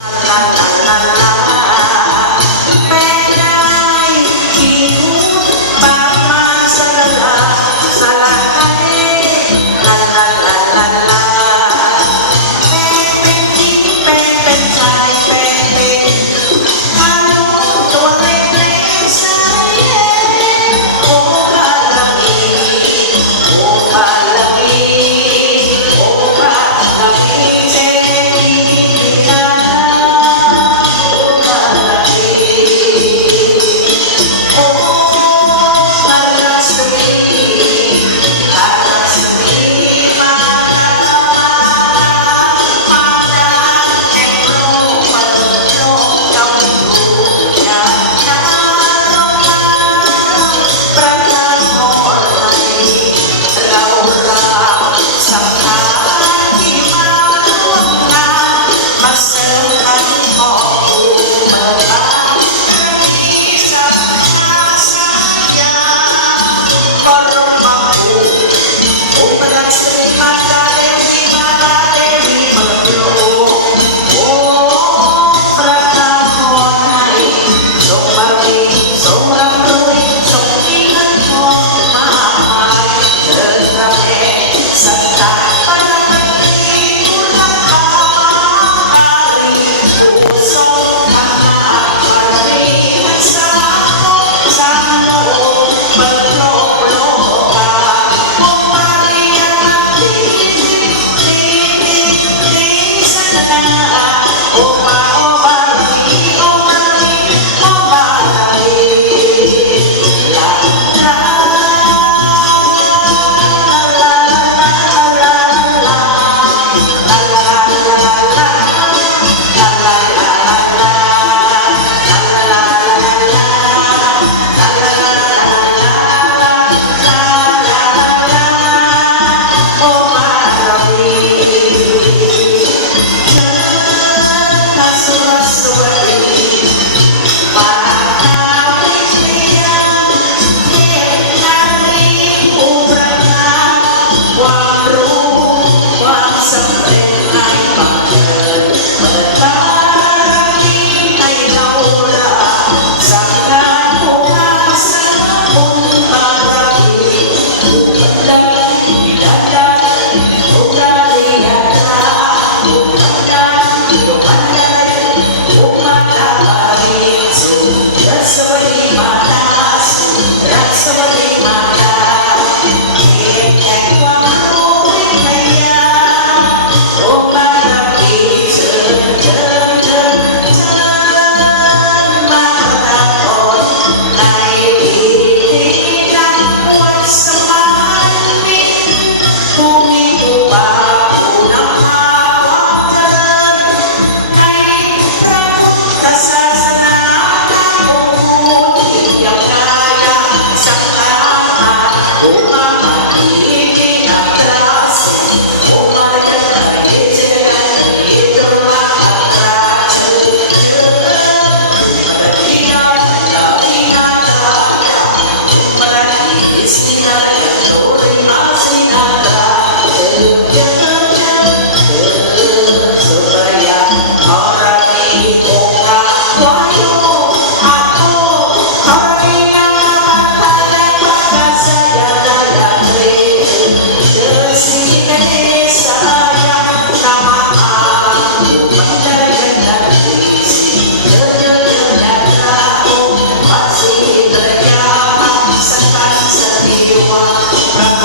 Allah.